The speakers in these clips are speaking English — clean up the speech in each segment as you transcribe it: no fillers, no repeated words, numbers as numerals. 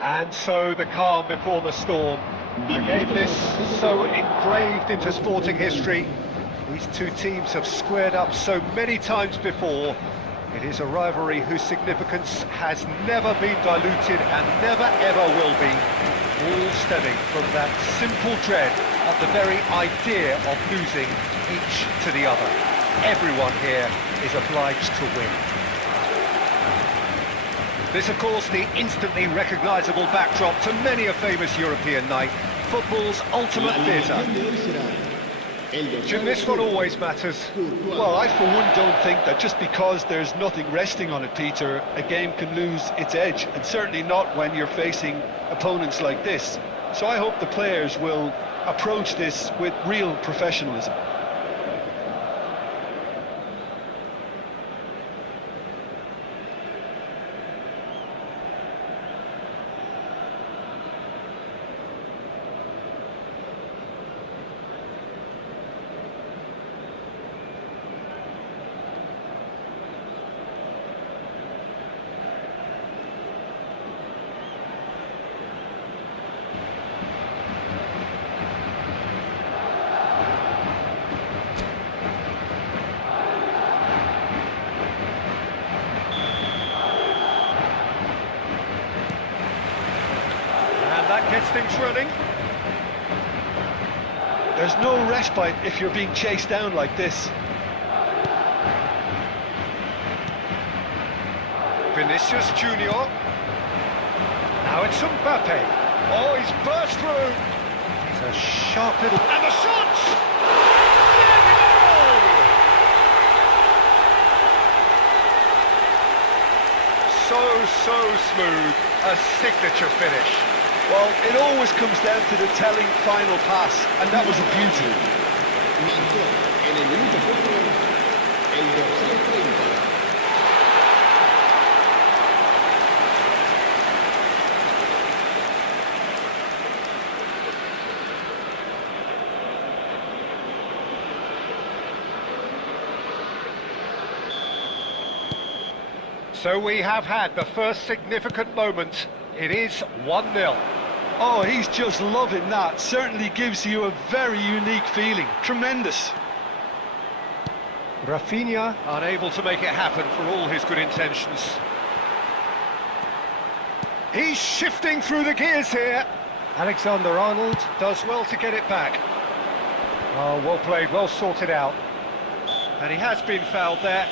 And so the calm before the storm. A game this so engraved into sporting history. These two teams have squared up so many times before. It is a rivalry whose significance has never been diluted and never ever will be. All stemming from that simple dread at the very idea of losing each to the other. Everyone here is obliged to win. This, of course, the instantly recognisable backdrop to many a famous European night, football's ultimate theatre. Jim, this one always matters. Well, I for one don't think that just because there's nothing resting on it, Peter, a game can lose its edge, and certainly not when you're facing opponents like this. So I hope the players will approach this with real professionalism. That gets things running. There's no respite if you're being chased down like this. Vinicius Junior. Now it's Mbappe. Oh, he's burst through. He's a sharp little... And the shot! There's the goal! So smooth. A signature finish. Well, it always comes down to the telling final pass, and that was a beauty. En el minuto 4, el dorsal 30. So we have had the first significant moment. It is 1-0. Oh, he's just loving that. Certainly gives you a very unique feeling. Tremendous. Rafinha unable to make it happen for all his good intentions. He's shifting through the gears here. Alexander-Arnold does well to get it back. Oh, well played, well sorted out. And he has been fouled there.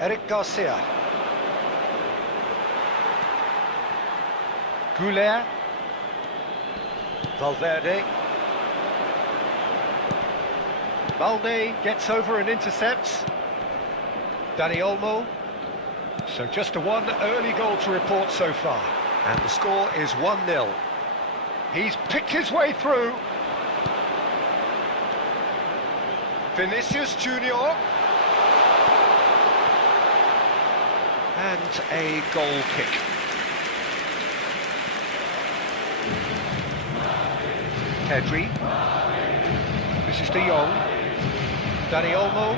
Eric Garcia. Goulet. Valverde. Balde gets over and intercepts. Dani Olmo. So just a one early goal to report so far. And the score is 1-0. He's picked his way through. Vinicius Junior. And a goal kick. Pedri. This is De Jong. Dani Olmo.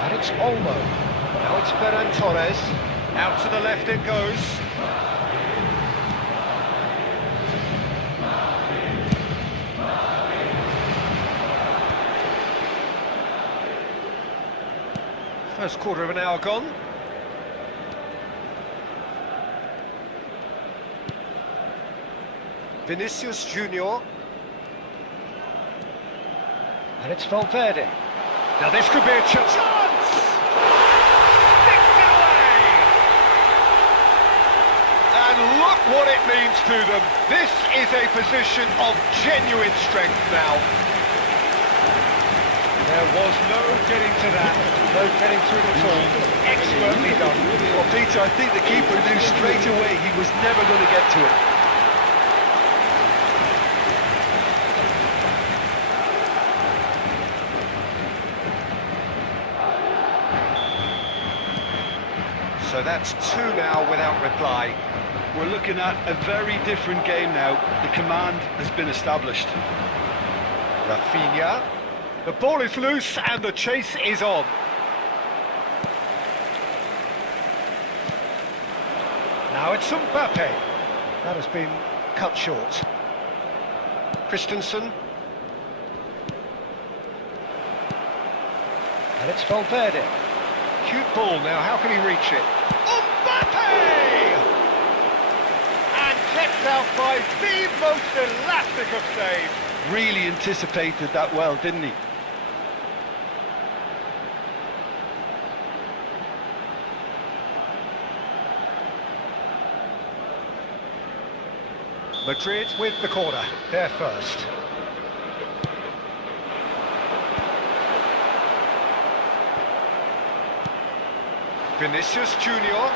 And it's Olmo. Now it's Ferran Torres. Out to the left it goes. First quarter of an hour gone. Vinicius Junior. And it's Valverde. Now this could be a chance. Sticks it away! And look what it means to them. This is a position of genuine strength now. There was no getting to that, no getting through at all. Expertly done. Well, Peter, I think the keeper knew straight away he was never going to get to it. So that's two now without reply. We're looking at a very different game now. The command has been established. Rafinha. The ball is loose and the chase is on. Now it's Mbappe. That has been cut short. Christensen. And it's Valverde. Cute ball now, how can he reach it? Mbappe! And kept out by the most elastic of saves. Really anticipated that well, didn't he? Madrid with the corner, they're first. Vinicius Junior.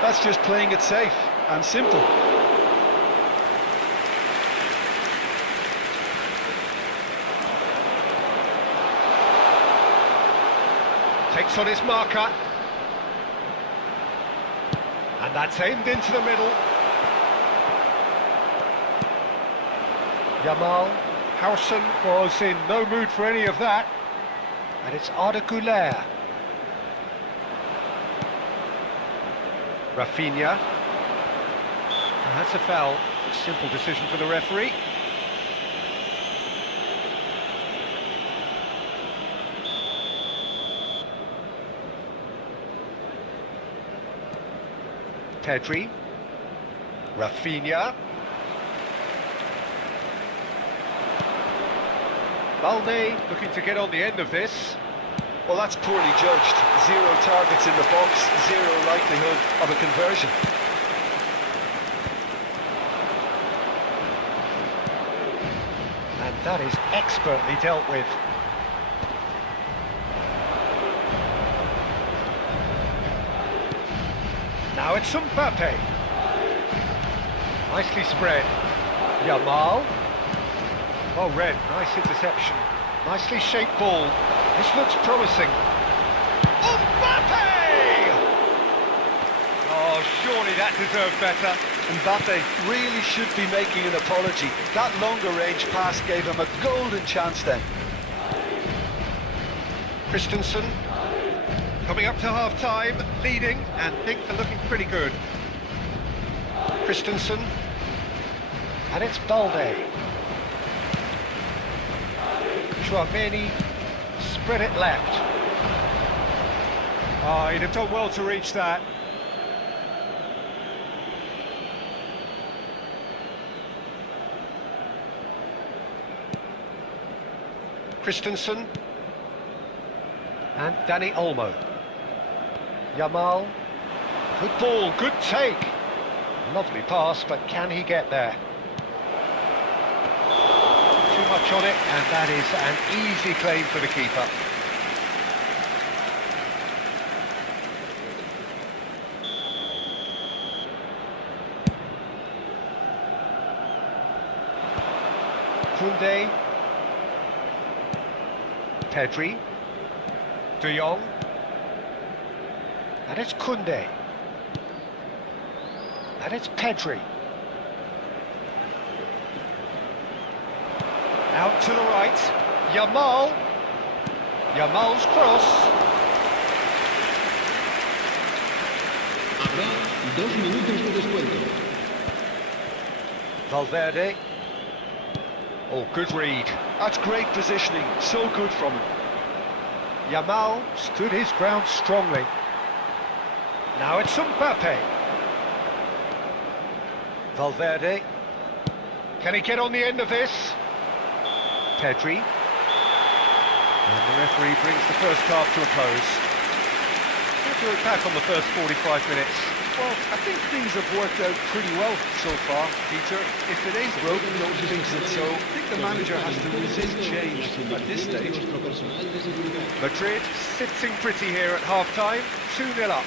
That's just playing it safe and simple. Takes on his marker. And that's aimed into the middle. Yamal. Harrison was in no mood for any of that. And it's Arda Güler. Rafinha. And that's a foul. Simple decision for the referee. Pedri. Rafinha. Balde looking to get on the end of this. Well, that's poorly judged. 0 targets in the box, 0 likelihood of a conversion. And that is expertly dealt with. Now it's Mbappe. Nicely spread. Yamal. Well read, nice interception. Nicely shaped ball. This looks promising. Mbappe! Oh, surely that deserved better. Mbappe really should be making an apology. That longer range pass gave him a golden chance then. Christensen. Coming up to half-time, leading, and things are looking pretty good. Christensen. And it's Balde. Chouameni. Spread it left. Oh, he'd have done well to reach that. Christensen. And Dani Olmo. Yamal. Good ball, good take. Lovely pass, but can he get there? Too much on it, and that is an easy claim for the keeper. Koundé. Pedri. De Jong. And it's Koundé. And it's Pedri. Out to the right. Yamal. Yamal's cross. Habrá 2 minutos de descuento. Valverde. Oh, good read. That's great positioning, so good from him. Yamal stood his ground strongly. Now it's Mbappe. Valverde. Can he get on the end of this? Pedri. And the referee brings the first half to a close. What do you look back on the first 45 minutes? Well, I think things have worked out pretty well so far, Peter. If it ain't broken, don't fix it. So I think the manager has to resist change at this stage. Madrid sitting pretty here at half-time, 2-0 up.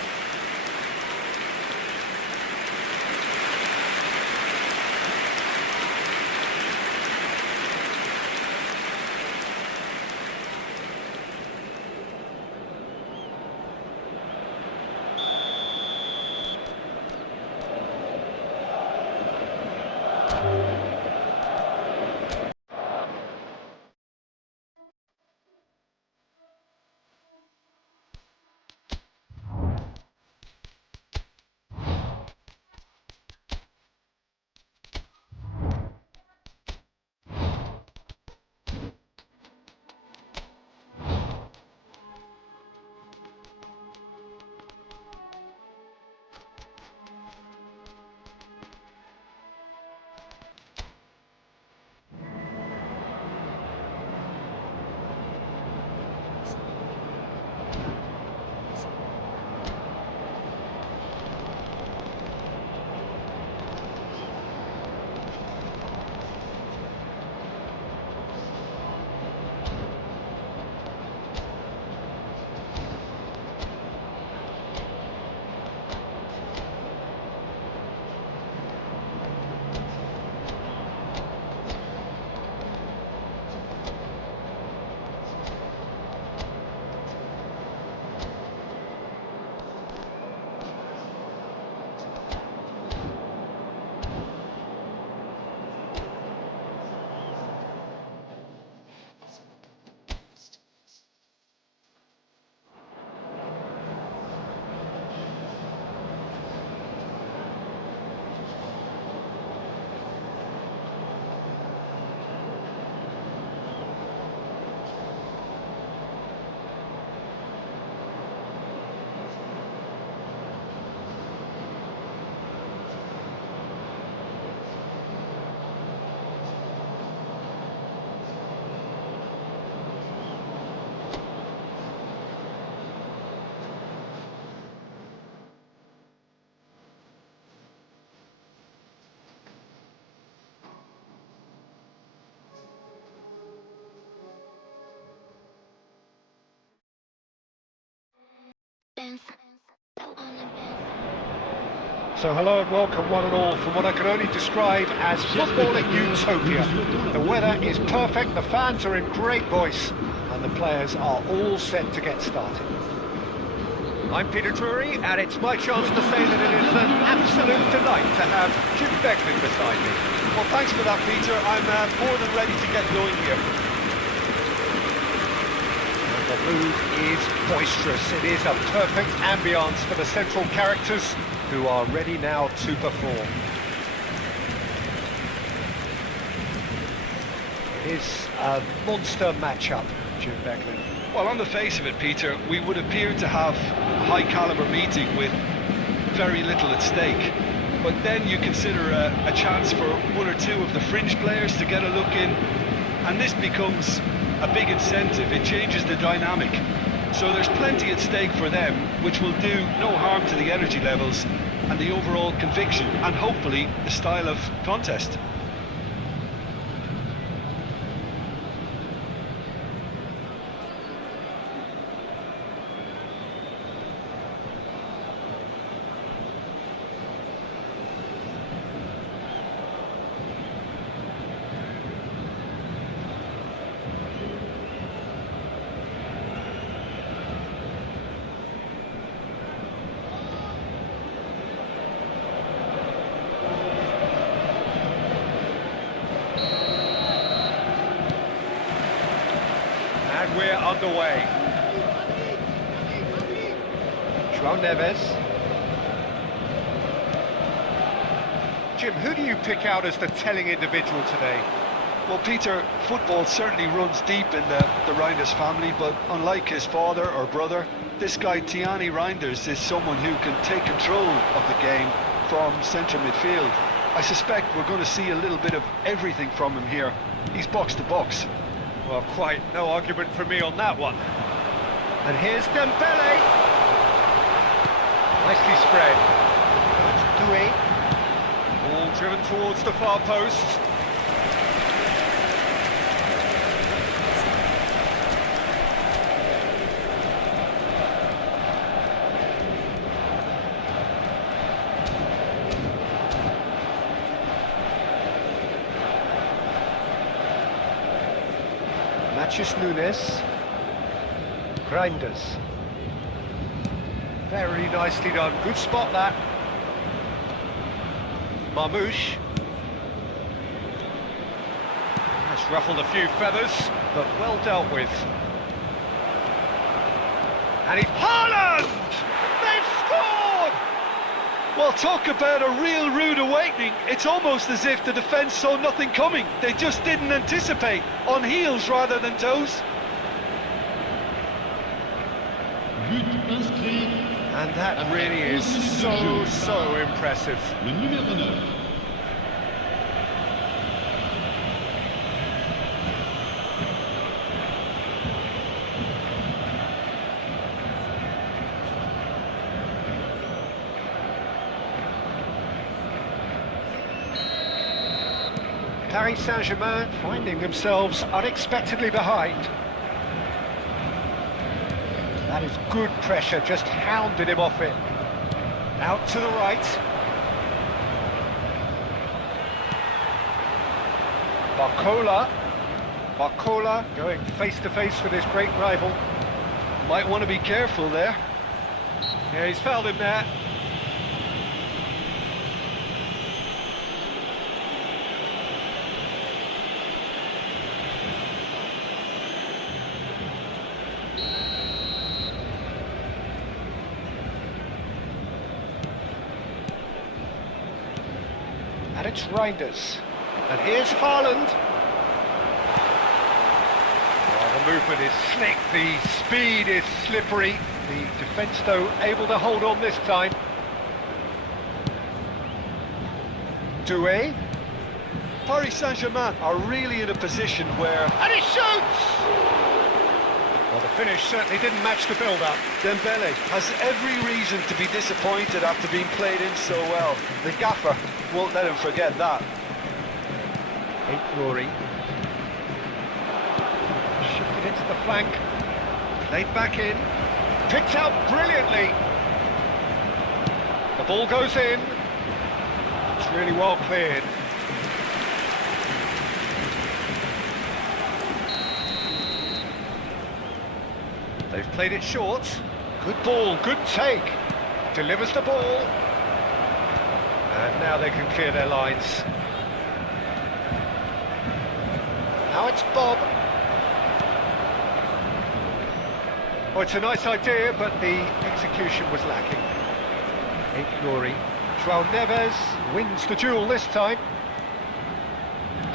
So hello and welcome one and all from what I can only describe as footballing utopia. The weather is perfect, the fans are in great voice, and the players are all set to get started. I'm Peter Drury, and it's my chance to say that it is an absolute delight to have Jim Beglin beside me. Well, thanks for that, Peter. I'm more than ready to get going here. And the mood is boisterous. It is a perfect ambience for the central characters who are ready now to perform. It is a monster matchup, Jim Beglin. Well, on the face of it, Peter, we would appear to have a high-caliber meeting with very little at stake. But then you consider a chance for one or two of the fringe players to get a look in, and this becomes a big incentive. It changes the dynamic. So there's plenty at stake for them, which will do no harm to the energy levels and the overall conviction, and hopefully the style of contest. And we're underway. João Neves. Jim, who do you pick out as the telling individual today? Well, Peter, football certainly runs deep in the Reinders family, but unlike his father or brother, this guy Tiani Reinders is someone who can take control of the game from centre midfield. I suspect we're going to see a little bit of everything from him here. He's box to box. Well, quite no argument from me on that one. And here's Dembele. Nicely spread. That's Doué. Ball driven towards the far post. Nunes, Reinders. Very nicely done. Good spot that. Marmouche. That's ruffled a few feathers, but well dealt with. And it's Haaland! They've scored! Well, talk about a real rude awakening. It's almost as if the defence saw nothing coming. They just didn't anticipate, on heels rather than toes. And that really is so impressive. Le numéro 9. Paris Saint-Germain finding themselves unexpectedly behind. That is good pressure, just hounded him off it. Out to the right. Barcola going face to face with his great rival. Might want to be careful there. Yeah, he's fouled him there. And it's Reinders. And here's Haaland. Oh, the movement is slick, the speed is slippery. The defence, though, able to hold on this time. Doué. Paris Saint-Germain are really in a position where... And he shoots! Well, the finish certainly didn't match the build-up. Dembele has every reason to be disappointed after being played in so well. The gaffer won't let him forget that. Rory. Shifted into the flank. Played back in. Picked out brilliantly. The ball goes in. really well cleared. They've played it short. Good ball, good take. Delivers the ball. And now they can clear their lines. Now it's Bob. Oh, it's a nice idea, but the execution was lacking. Ignoring. João Neves wins the duel this time.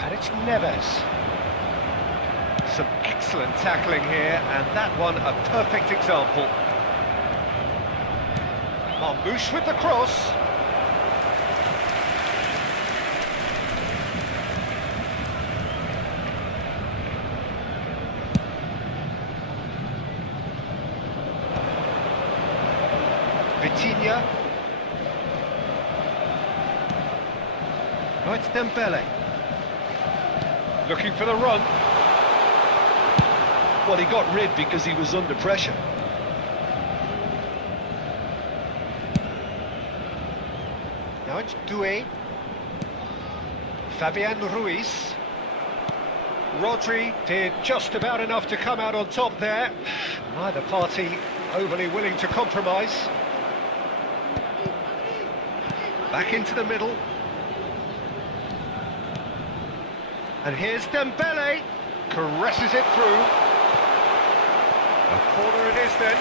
And it's Neves. Some excellent tackling here, and that one a perfect example. Marmouche with the cross. Vitinha. Oh, it's Dembele. Looking for the run. Well, he got rid because he was under pressure. Now it's Doué. Fabian Ruiz. Rodri did just about enough to come out on top there. Neither party overly willing to compromise. Back into the middle. And here's Dembele. Caresses it through. A corner it is then.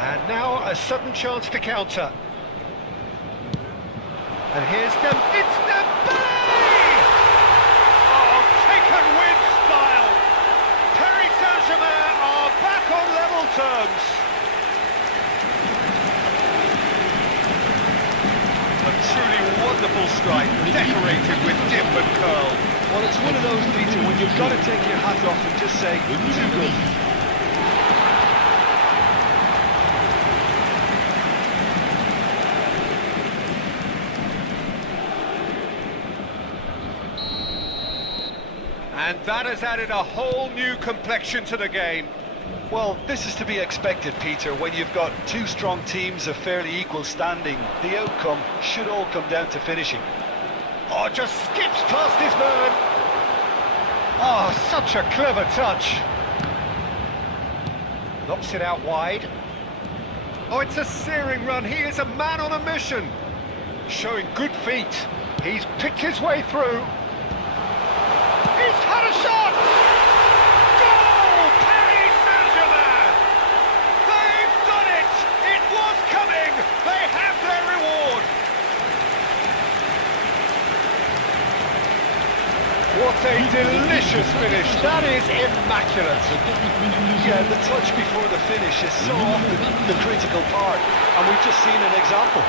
And now a sudden chance to counter. And here's it's Dembele! Oh, taken with style. Paris Saint-Germain are back on level terms. A truly wonderful strike, decorated with dip and curl. Well, it's one of those, Peter, when you've got to take your hat off and just say, too good. And that has added a whole new complexion to the game. Well, this is to be expected, Peter. When you've got two strong teams of fairly equal standing, the outcome should all come down to finishing. Oh, just skips past his man. Oh, such a clever touch. Knocks it out wide. Oh, it's a searing run. He is a man on a mission. Showing good feet. He's picked his way through. He's had a shot! Goal! Paris Saint-Germain! They've done it! It was coming! They have their reward! What a delicious finish! That is immaculate! Yeah, the touch before the finish is so often the critical part, and we've just seen an example.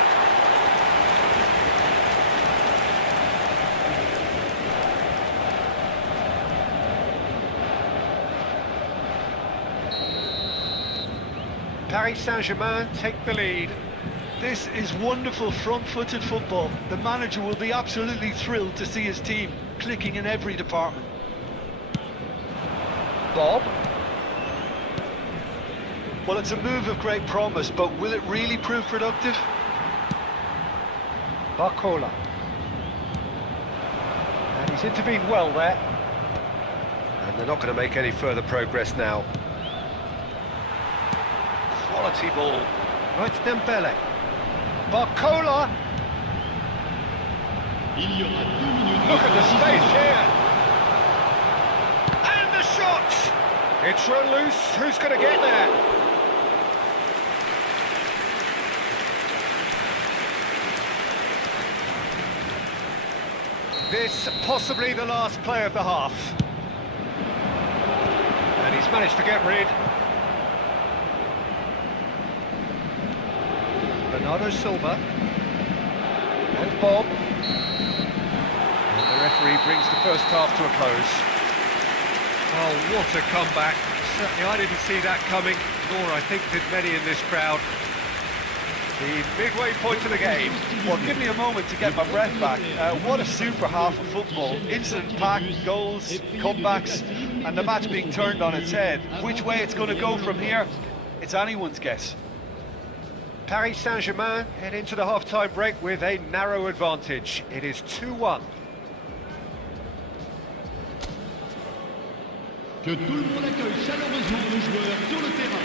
Paris Saint-Germain take the lead. This is wonderful front-footed football. The manager will be absolutely thrilled to see his team clicking in every department. Bob. Well, it's a move of great promise, but will it really prove productive? Barcola. And he's intervened well there. And they're not going to make any further progress now. Quality ball. Right, it's Dembele. Barcola. Look at the space here. And the shot. It's run loose. Who's going to get there? This possibly the last play of the half. And he's managed to get rid. Bernardo Silva. And Bob. And the referee brings the first half to a close. Oh, what a comeback. Certainly I didn't see that coming, nor I think did many in this crowd. The midway point of the game. Well, give me a moment to get my breath back. What a super half of football. Incident-packed goals, comebacks, and the match being turned on its head. Which way it's going to go from here, it's anyone's guess. Paris Saint-Germain head into the half-time break with a narrow advantage. It is 2-1. Que tout le monde accueille chaleureusement nos joueurs sur le terrain.